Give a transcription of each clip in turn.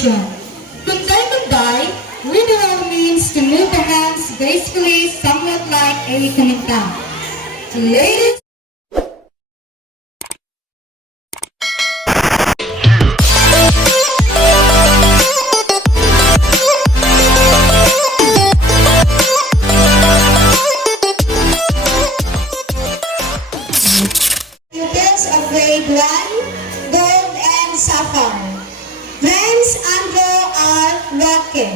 position. Kunday-kunday literally means to move the hands gracefully, somewhat like a kumita. Ladies Students of grade 1, Gold and Sapphire. Prince Andrew R. Roque.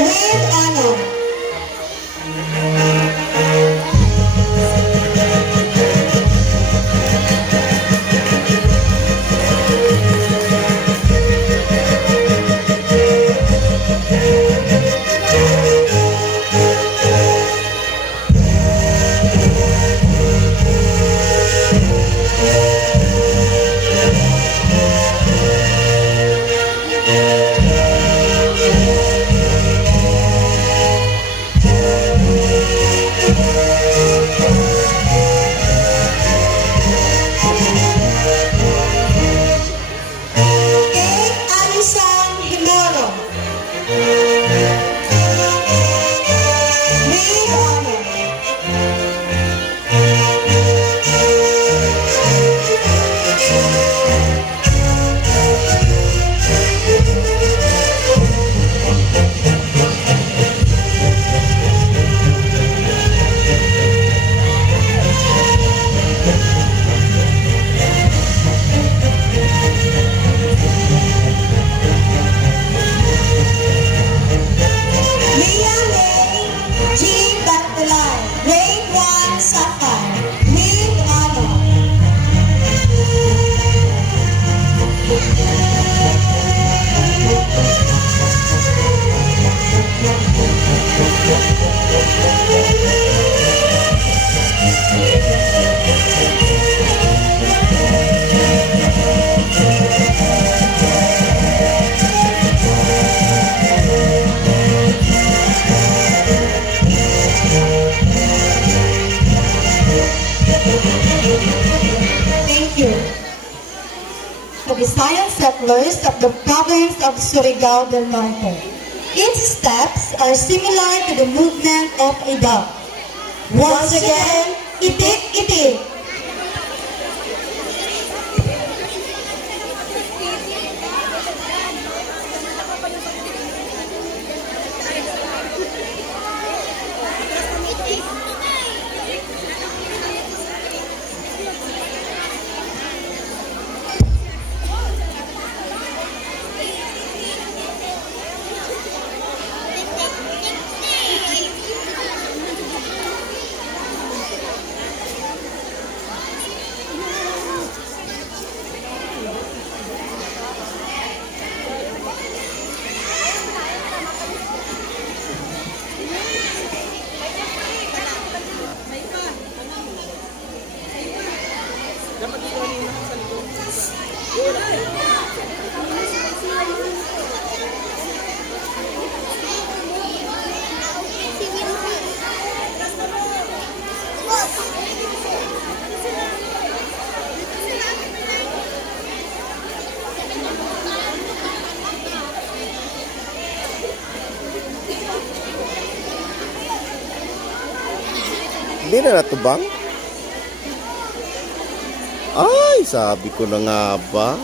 With honor. Visayan settlers of the province of Surigao del Norte. Its steps are similar to the movement of a dog. Once again, itik-itik. Hindi na natubang? Ay, sabi ko na nga ba?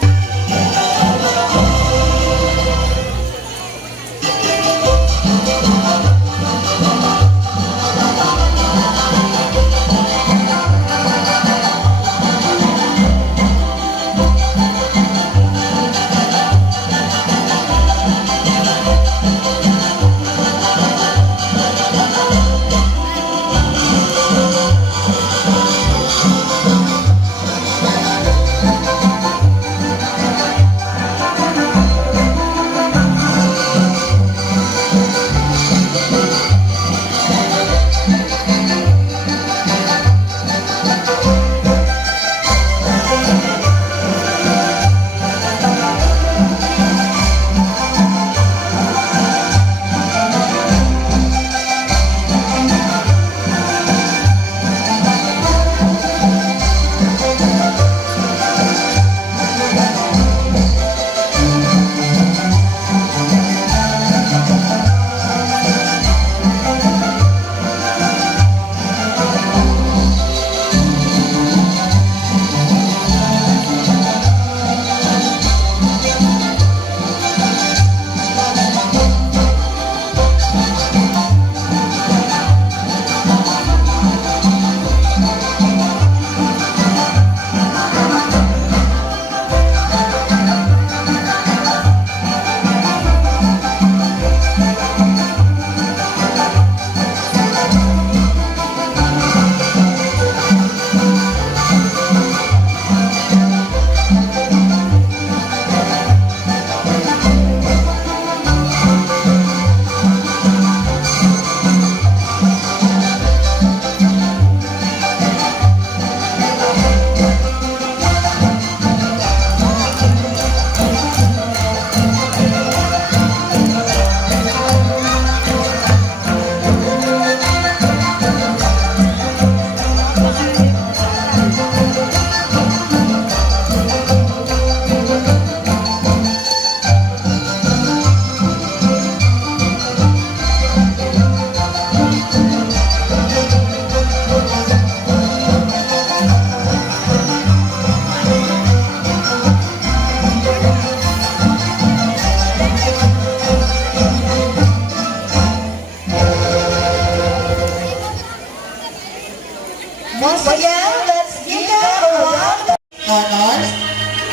Once again, let's give them a round of Honors,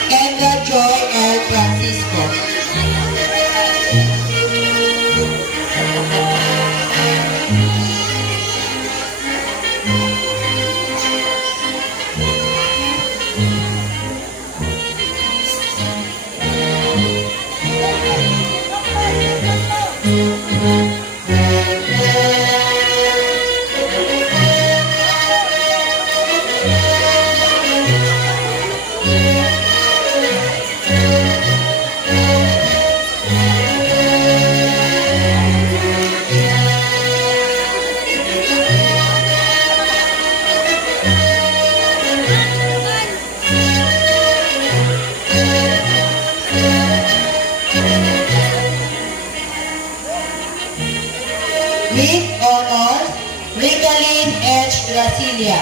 Kendra Joy L. Francisco. With honors, Regaline H. Gracilia.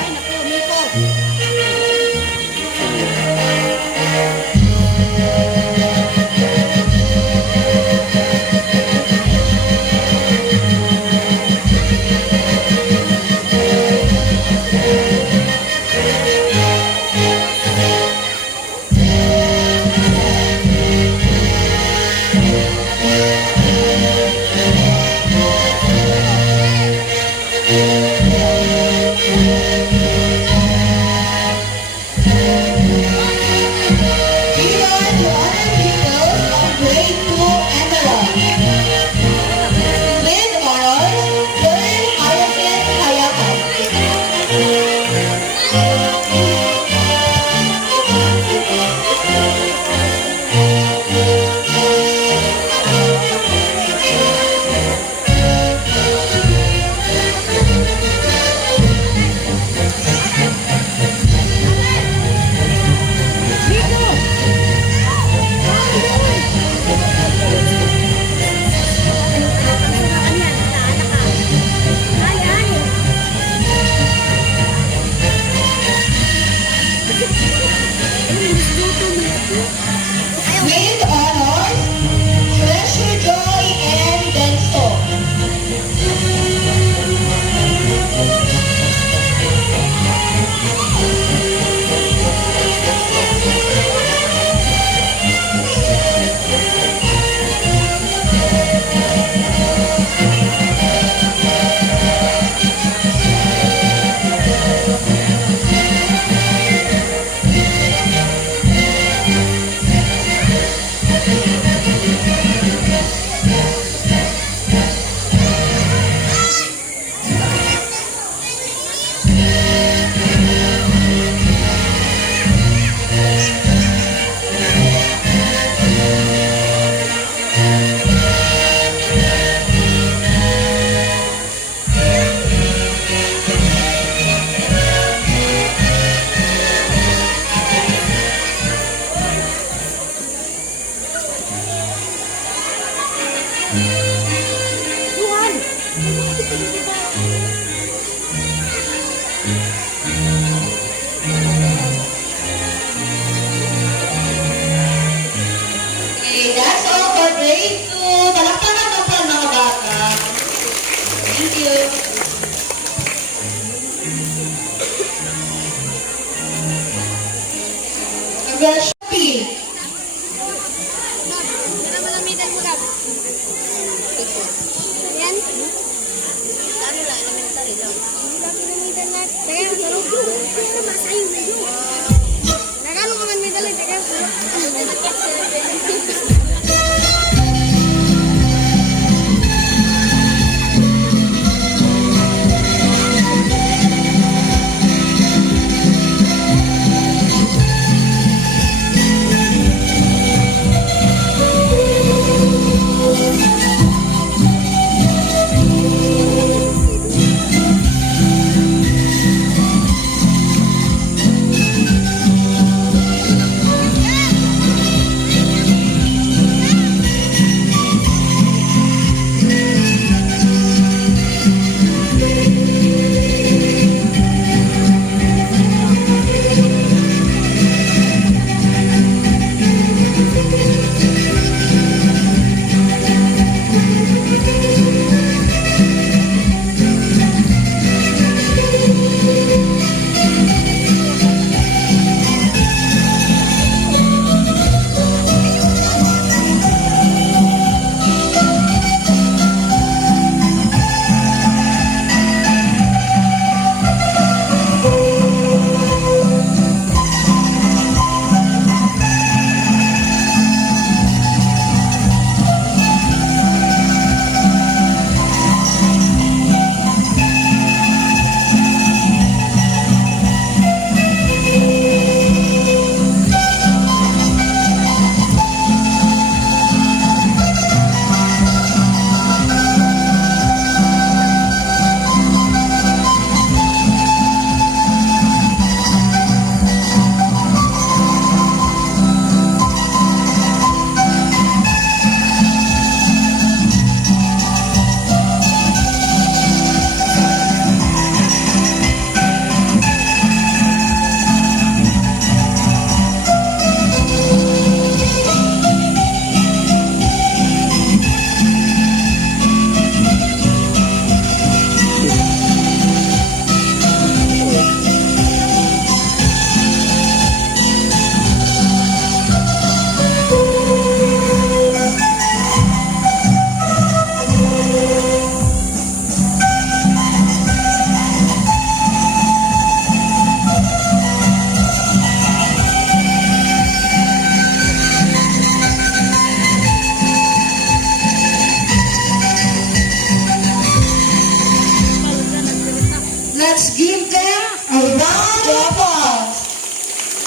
With honors, Treasure Joy and Denso. Okay, that's all for grade 2. Talakpakan mo po mga bata. Thank you. Congratulations. Yan. Ano lang, elementary lang. Teka, masayo na yun. Nagano ka man may dalag, teka.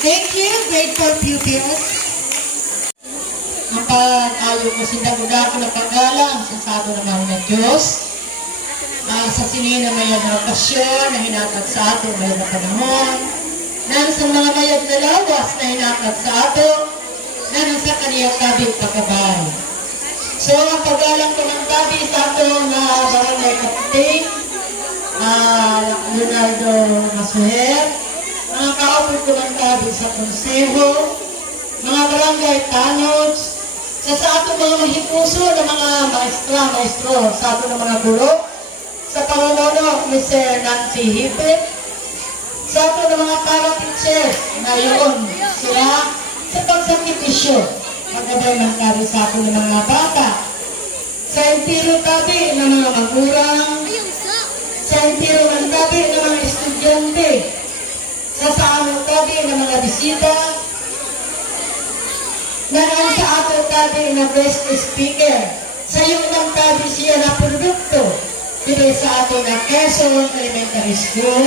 Thank you, grade 4 pupils. Ang pag-ayo ko sindaguda ko na paggalang sa sado ng mga Diyos. Sa sinina mayad na okasyon na hinatag sa ato mayad na panahon. Nang sa mga mayad na lawas na hinatag sa ato, nang sa kaniyang tabi pagkabay. So, ang paggalang ko ng tabi sa ato na barangay Kapiteng, Leonardo Masuher, mga kaupod ko ng tabi sa konseho, mga barangay tanods, sa ato mga mahikuso na mga maestro, sa ato ng mga guro, sa pangunono ni Sir Nancy Hipit, sa ato ng mga para-teachers na yun sila sa pagsakripisyo, magabay ng tabi sa ato ng mga bata, sa impiro tabi ng mga magurang, sa impiro ng tabi ng mga estudyante, sa saano tabi ng mga bisita, naran sa ato tabi na guest speaker, sa yung ng tabi siya na produkto, dito sa ato na Quezon Elementary School,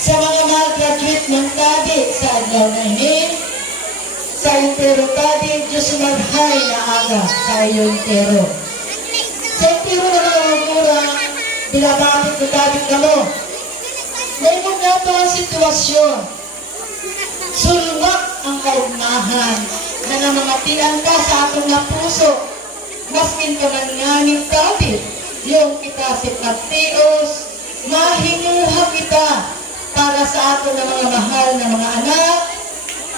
sa mga mag-graduate ng tabi sa adlaw na ini, sa impero tabi, Diyos maghay na aga sa iyong impero. Sa impero na mga magurang, binabapit ko tabi ka mo. May mga ito ang sitwasyon. Sulwak ang kaugnahan na namamatian ka sa atong na puso. Maskin ka man nganing tabi, yung kita si Patios, mahinuha kita para sa ato na mga mahal na mga anak,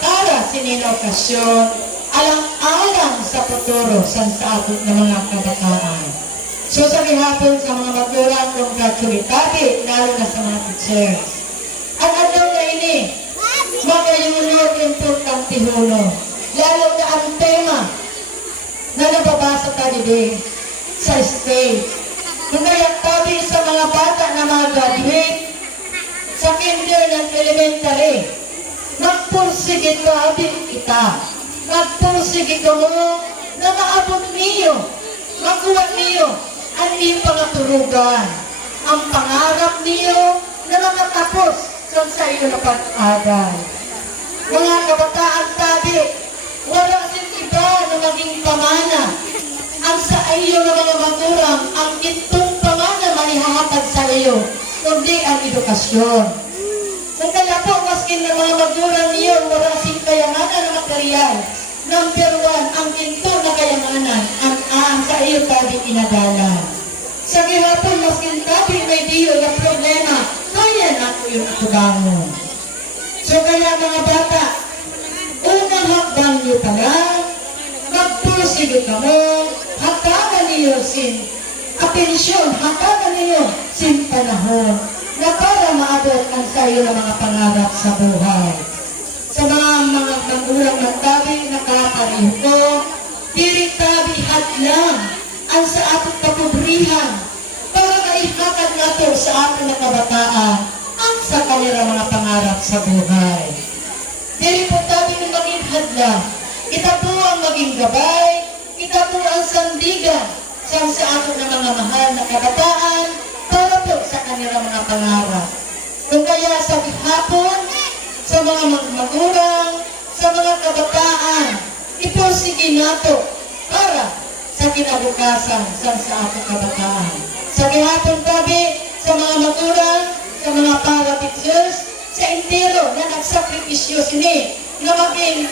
para sinina okasyon, alang-alang sa futuro sa ato na mga kabataan. So sa gihapon sa mga magulang congratulate tabi, lalo na sa mga teachers. Ang adlaw na ini, magayunod importante huno, lalo na ang tema na nababasa tayo din sa stage. Kaya tabi sa mga bata na mga graduate sa kinder ng elementary, magpursige tabi kita. Magpursige ka mo na maabot niyo, makuha niyo ang iyong pangaturugan, ang pangarap niyo na makatapos sa iyo na pag-aral. Mga kabataan tabi, wala sin iba na maging pamana. Ang sa iyo na mga magulang, ang itong pamana maihahatag sa iyo, kundi ang edukasyon. Kung kaya po, maskin ng mga magulang niyo, wala sin kayamanan na material. Number 1, ang ginto na kayamanan, ang sa iyo tabi inadala. Sa gihapon, maskin tabi may diyo na problema, kaya na ko yung atubangon. So kaya mga bata, unang hakbang niyo pa lang, magpursige ka mo, hatagan niyo sin atensyon, hatagan niyo sin panahon, na para maabot ang sa iyo ng mga pangarap sa buhay. Sa mga magulang ng tabi, nakapariho ko, diri tabi hadlang ang sa ating kapobrihan para maihatag nato sa ating na kabataan ang sa kanilang mga pangarap sa buhay. Diri po tabi ng maging hadlang, kita po ang maging gabay, kita po ang sandigan sa ating na mga mahal na kabataan para po sa kanilang mga pangarap. Kung kaya sa hapon, sa mga magulang, sa mga kabataan, ipursige nato para sa kinabukasan sa ating kabataan. Sa gihapon tabi, sa mga magulang, sa mga para-teachers, sa entero na nagsakripisyo sini na maging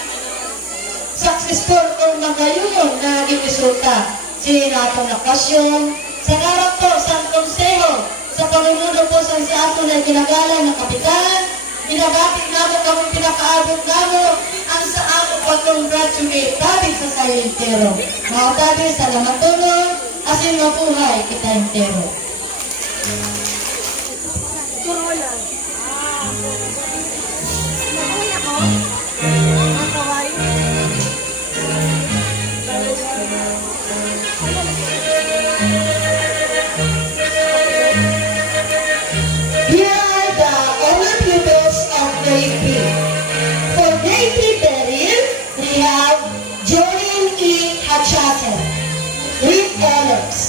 successful o magayunon na naging resulta. Sini nato na okasyon, sa ngarap po sa konseho, sa pangununo po sa ato na ginagalan ng kapitan, binabati namo kami pinakaabot namo ang sa ako pag-congratulate tabi sa sayo entero. Mga tabi, salamat tulong, asin mabuhay kita entero. Here are the honor pupils of grade 3. For grade 3 Beryl, we have Jordan E. Hachasen with honors.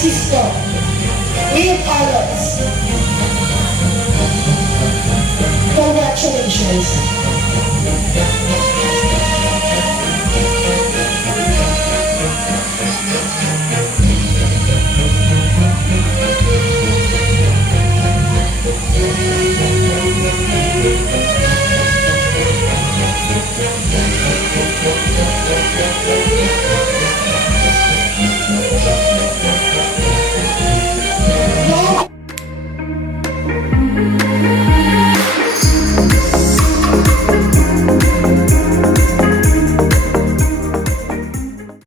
Francisco. With honors. Congratulations.